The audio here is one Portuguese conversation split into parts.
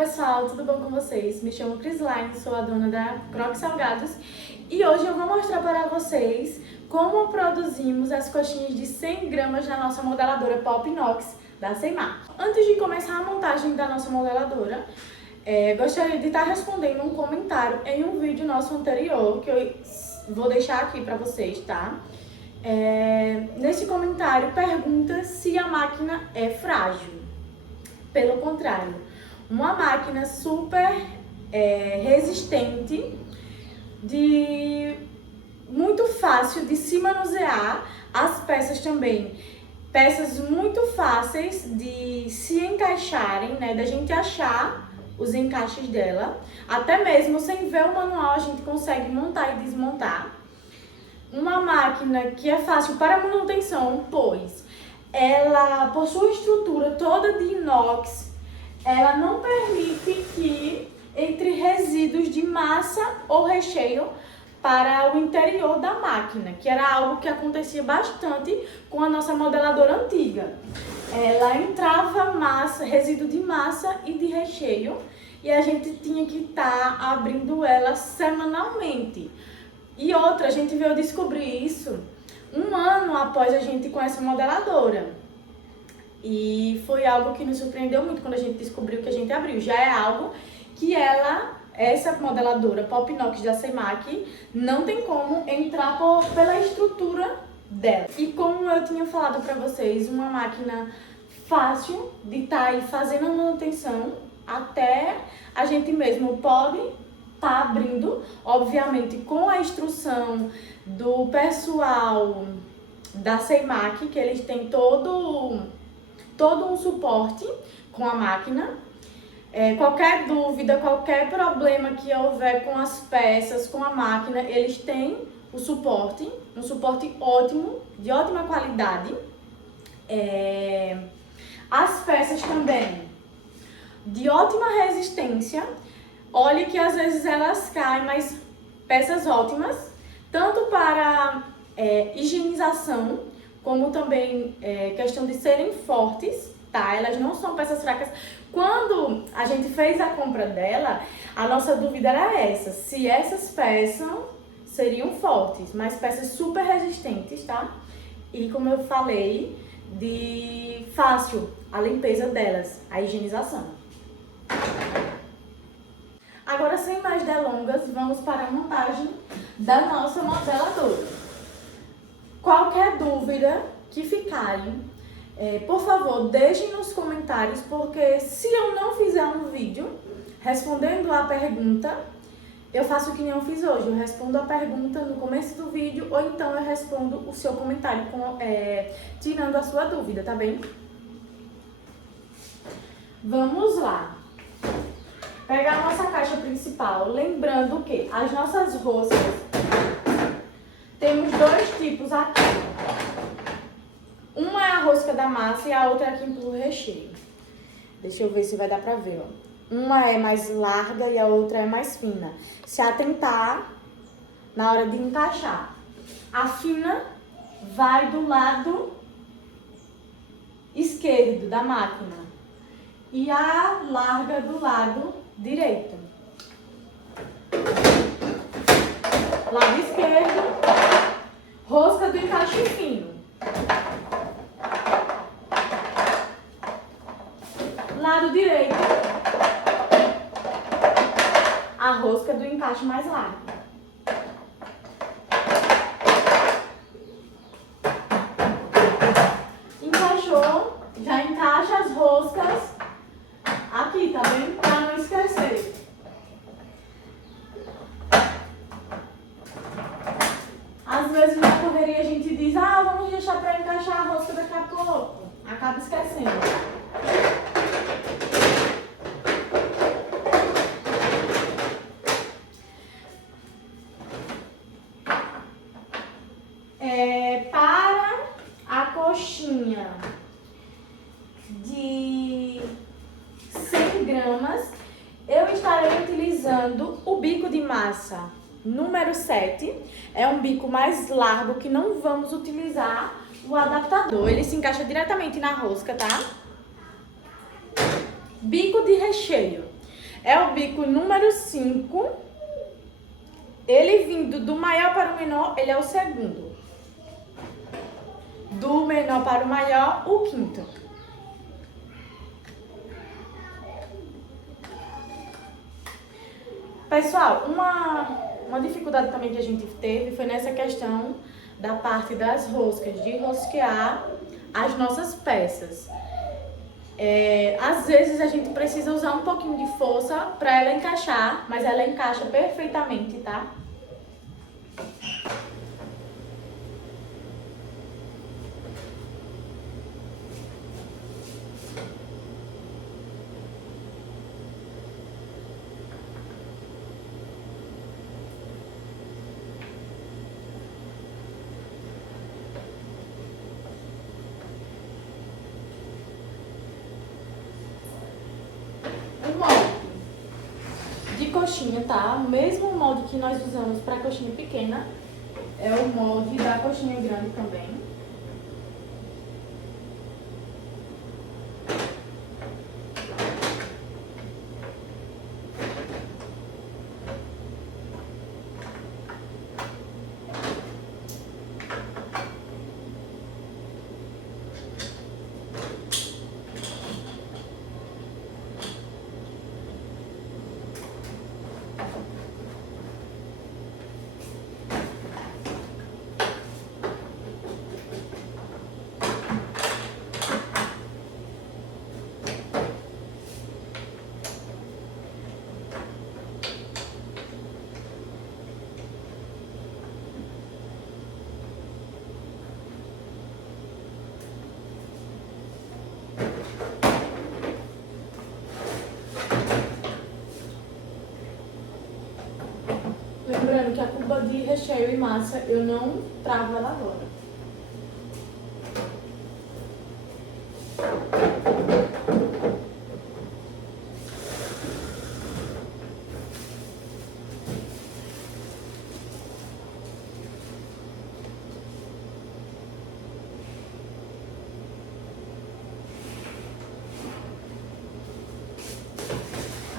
pessoal, tudo bom com vocês? Me chamo Crislaine, sou a dona da Croque Salgados e hoje eu vou mostrar para vocês como produzimos as coxinhas de 100 gramas na nossa modeladora Pop Inox da Seimar. Antes de começar a montagem da nossa modeladora, gostaria de estar respondendo um comentário em um vídeo nosso anterior que eu vou deixar aqui para vocês, tá? Nesse comentário pergunta se a máquina é frágil. Pelo contrário, uma máquina super resistente, muito fácil de se manusear, as peças também, peças muito fáceis de se encaixarem, né, da gente achar os encaixes dela, até mesmo sem ver o manual a gente consegue montar e desmontar. Uma máquina que é fácil para manutenção, pois ela possui estrutura toda de inox, ela não permite que entre resíduos de massa ou recheio para o interior da máquina, que era algo que acontecia bastante com a nossa modeladora antiga. Ela entrava massa, resíduo de massa e de recheio, e a gente tinha que estar abrindo ela semanalmente. E outra, a gente veio descobrir isso um ano após a gente com essa modeladora. E foi algo que nos surpreendeu muito quando a gente descobriu que a gente abriu. Já é algo que essa modeladora Pop Inox da Seimar, não tem como entrar pela estrutura dela. E como eu tinha falado pra vocês, uma máquina fácil de estar aí fazendo a manutenção, até a gente mesmo pode tá abrindo, obviamente com a instrução do pessoal da Seimar, que eles têm todo um suporte com a máquina. Qualquer dúvida, qualquer problema que houver com as peças, com a máquina, eles têm o suporte, um suporte ótimo, de ótima qualidade. As peças também de ótima resistência. Olhe que às vezes elas caem, mas peças ótimas, tanto para higienização, como também questão de serem fortes, tá? Elas não são peças fracas. Quando a gente fez a compra dela, a nossa dúvida era essa, se essas peças seriam fortes, mas peças super resistentes, tá? E como eu falei, de fácil a limpeza delas, a higienização. Agora, sem mais delongas, vamos para a montagem da nossa modeladora. Qualquer dúvida que ficarem, por favor, deixem nos comentários, porque se eu não fizer um vídeo respondendo a pergunta, eu faço o que nem eu fiz hoje. Eu respondo a pergunta no começo do vídeo, ou então eu respondo o seu comentário, tirando a sua dúvida, tá bem? Vamos lá. Pegar a nossa caixa principal, lembrando que as nossas roscas, temos dois tipos aqui. Uma é a rosca da massa e a outra é a que empurra o recheio. Deixa eu ver se vai dar pra ver, ó. Uma é mais larga e a outra é mais fina. Se atentar na hora de encaixar. A fina vai do lado esquerdo da máquina e a larga do lado direito. Lado esquerdo, rosca do encaixe fino. Lado direito, a rosca do encaixe mais largo. Encaixou, já encaixa as roscas aqui, tá bem? Pra não esquecer. Às vezes na correria a gente diz, vamos deixar pra encaixar a rosca daqui a pouco. Acaba esquecendo. Para a coxinha de 100 gramas, eu estarei utilizando o bico de massa número 7. É um bico mais largo que não vamos utilizar o adaptador. Ele se encaixa diretamente na rosca, tá? Bico de recheio. É o bico número 5. Ele vindo do maior para o menor, ele é o segundo. Do menor para o maior, o quinto. Pessoal, uma dificuldade também que a gente teve foi nessa questão da parte das roscas, de rosquear as nossas peças. Às vezes a gente precisa usar um pouquinho de força para ela encaixar, mas ela encaixa perfeitamente, tá? O molde de coxinha, tá? O mesmo molde que nós usamos para coxinha pequena é o molde da coxinha grande também. Lembrando que a cuba de recheio e massa eu não travo ela agora.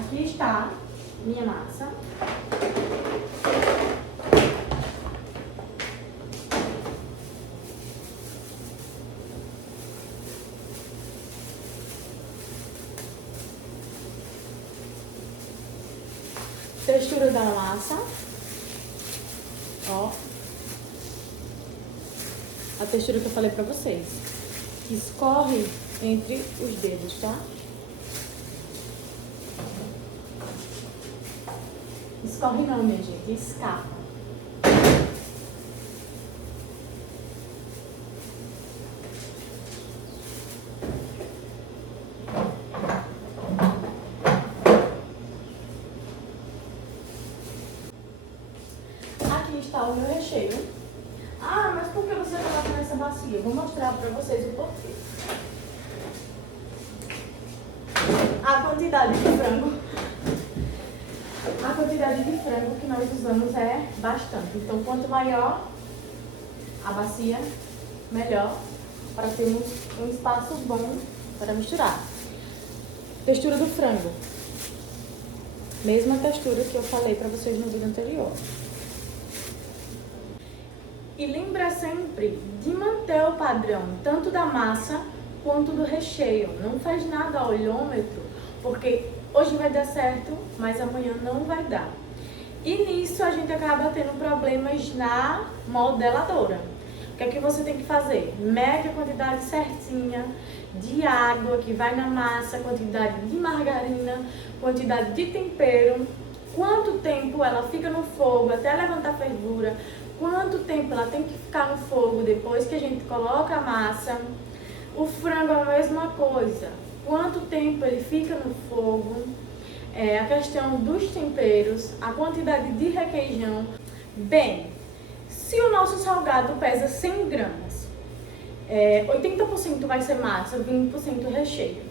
Aqui está minha massa. Textura da massa, ó, a textura que eu falei pra vocês, que escorre entre os dedos, tá? Escorre não, minha gente, escapa. Aqui está o meu recheio. Ah, mas por que você coloca nessa bacia? Eu vou mostrar pra vocês o porquê. A quantidade de frango. A quantidade de frango que nós usamos é bastante. Então, quanto maior a bacia, melhor, para termos um espaço bom para misturar. Textura do frango. Mesma textura que eu falei para vocês no vídeo anterior. E lembra sempre de manter o padrão, tanto da massa quanto do recheio. Não faz nada a olhômetro, porque hoje vai dar certo, mas amanhã não vai dar. E nisso a gente acaba tendo problemas na modeladora. O que é que você tem que fazer? Mede a quantidade certinha de água que vai na massa, quantidade de margarina, quantidade de tempero, quanto tempo ela fica no fogo até levantar fervura, quanto tempo ela tem que ficar no fogo depois que a gente coloca a massa. O frango é a mesma coisa. Quanto tempo ele fica no fogo, a questão dos temperos, a quantidade de requeijão. Bem, se o nosso salgado pesa 100 gramas, 80% vai ser massa, 20% recheio.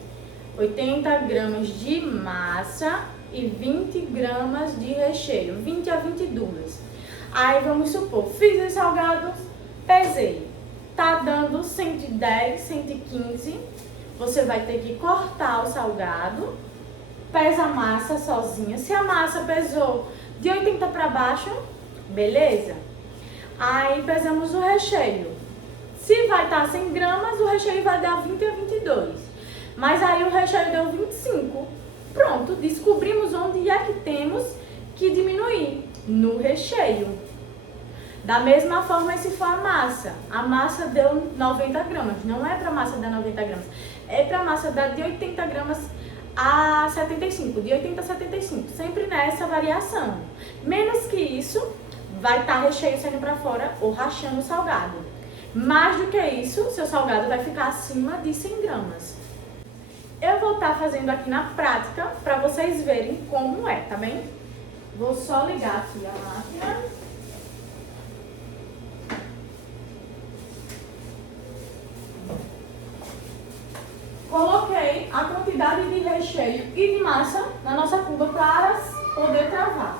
80 gramas de massa e 20 gramas de recheio, 20 a 22. Aí vamos supor, fiz os salgados, pesei, tá dando 110, 115. Você vai ter que cortar o salgado pesa a massa sozinha. Se a massa pesou de 80 para baixo, beleza. Aí pesamos o recheio. Se vai estar 100 gramas, o recheio vai dar 20 a 22. Mas aí o recheio deu 25. Pronto, descobrimos onde é que temos que diminuir. No recheio. Da mesma forma, se for a massa deu 90 gramas. Não é para massa dar 90 gramas. É para massa dar de 80 gramas a 75. De 80 a 75. Sempre nessa variação. Menos que isso, vai estar recheio saindo para fora ou rachando o salgado. Mais do que isso, seu salgado vai ficar acima de 100 gramas. Eu vou estar fazendo aqui na prática para vocês verem como é, tá bem? Vou só ligar aqui a máquina. Coloquei a quantidade de recheio e de massa na nossa cuba para poder travar.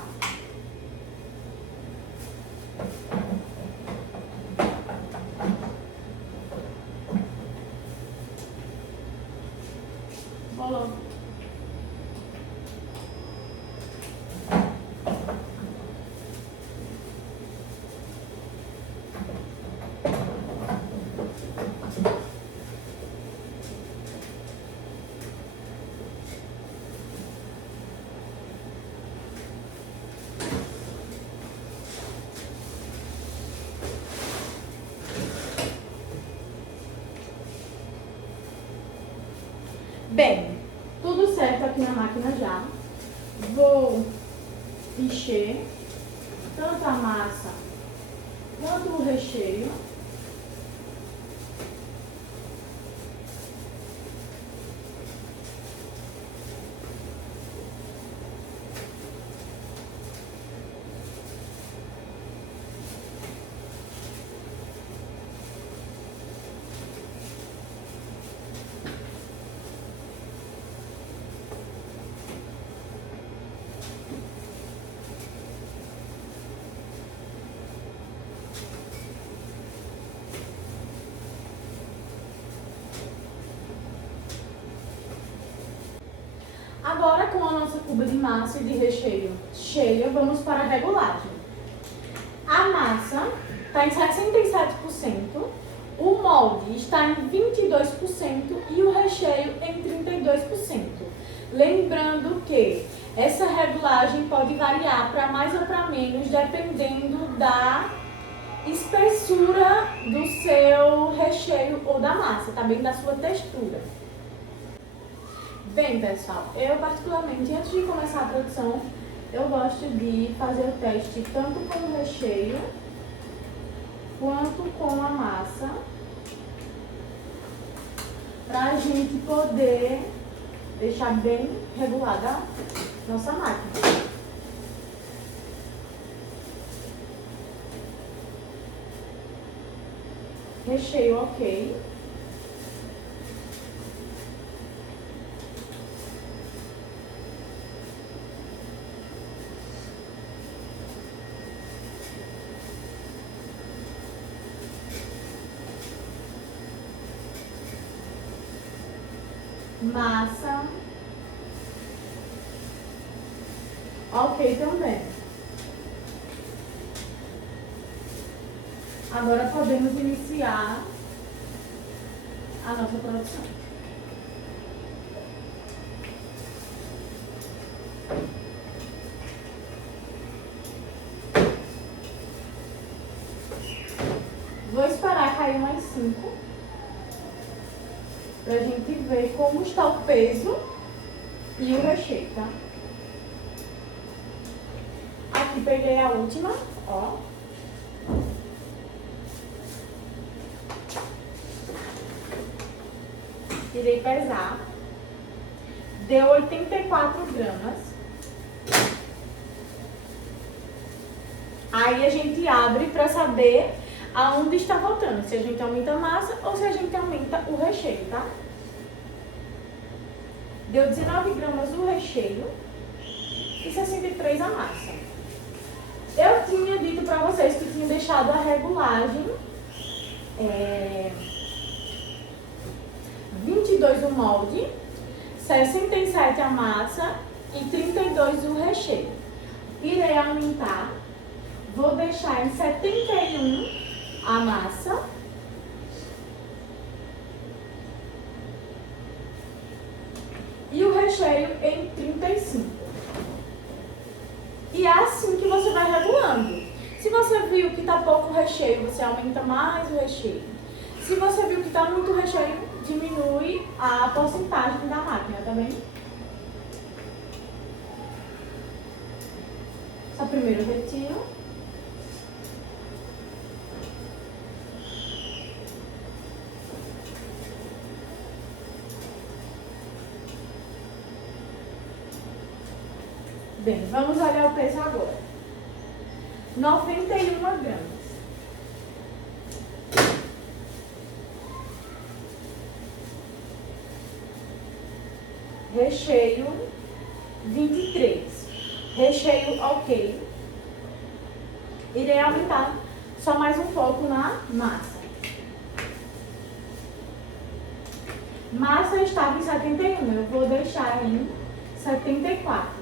Bolou. Bem, tudo certo aqui na máquina já. Vou encher tanto a massa quanto o recheio. Agora, com a nossa cuba de massa e de recheio cheia, vamos para a regulagem. A massa está em 67%, o molde está em 22% e o recheio em 32%. Lembrando que essa regulagem pode variar para mais ou para menos, dependendo da espessura do seu recheio ou da massa, tá bem? Da sua textura. Bem, pessoal, eu particularmente, antes de começar a produção, eu gosto de fazer o teste tanto com o recheio quanto com a massa, pra gente poder deixar bem regulada a nossa máquina. Recheio ok. Massa ok também. Agora podemos iniciar a nossa produção. Vou esperar cair umas 5 pra gente ver como está o peso e o recheio, tá? Aqui peguei a última, ó. Irei pesar. Deu 84 gramas. Aí a gente abre pra saber aonde está faltando. Se a gente aumenta a massa ou se a gente aumenta o recheio, tá? Deu 19 gramas o recheio e 63 a massa. Eu tinha dito pra vocês que tinha deixado a regulagem 22 o molde, 67 a massa e 32 o recheio. Irei aumentar, vou deixar em 71 a massa e o recheio em 35. E é assim que você vai regulando. Se você viu que está pouco recheio, você aumenta mais o recheio. Se você viu que está muito recheio, diminui a porcentagem da máquina, tá bem? Só primeiro retiro. Bem, vamos olhar o peso agora. 91 gramas. Recheio 23. Recheio ok. Irei aumentar só mais um pouco na massa. Massa estava em 71, eu vou deixar em 74.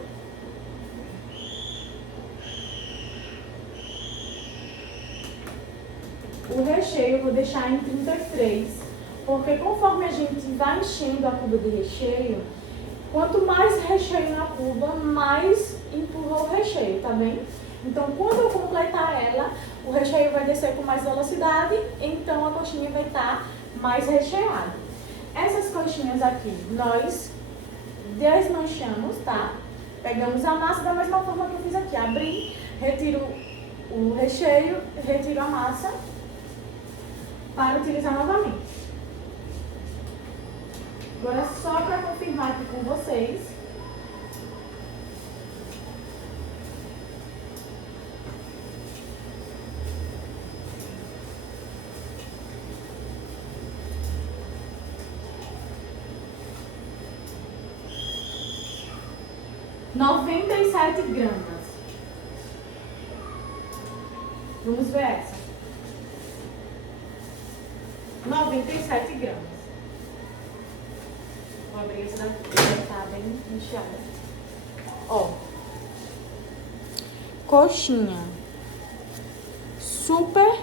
O recheio eu vou deixar em 33, porque conforme a gente vai enchendo a cuba de recheio, quanto mais recheio na cuba, mais empurra o recheio, tá bem? Então, quando eu completar ela, o recheio vai descer com mais velocidade, então a coxinha vai estar mais recheada. Essas coxinhas aqui, nós desmanchamos, tá? Pegamos a massa da mesma forma que eu fiz aqui. Abri, retiro o recheio, retiro a massa para utilizar novamente. Agora, só para confirmar aqui com vocês. Noventa e 97 gramas. Vamos ver essa. 97 gramas. Vou abrir essa daqui, tá bem recheada. Ó. Coxinha super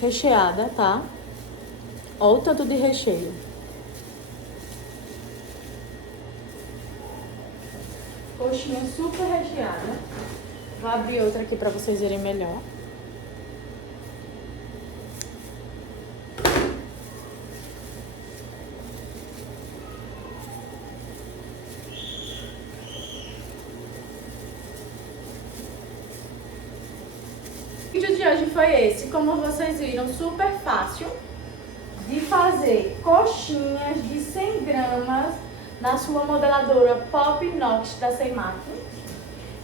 recheada, tá? Ó o tanto de recheio. Coxinha super recheada. Vou abrir outra aqui pra vocês verem melhor. O vídeo de hoje foi esse. Como vocês viram, super fácil de fazer coxinhas de 100 gramas na sua modeladora Pop Inox da Seimac.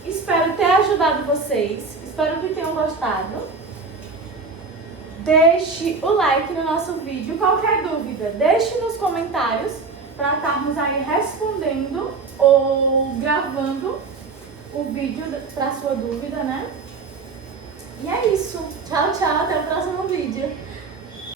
Espero ter ajudado vocês, espero que tenham gostado. Deixe o like no nosso vídeo. Qualquer dúvida, deixe nos comentários para estarmos aí respondendo ou gravando o vídeo para sua dúvida, né? E é isso. Tchau, tchau. Até o próximo vídeo.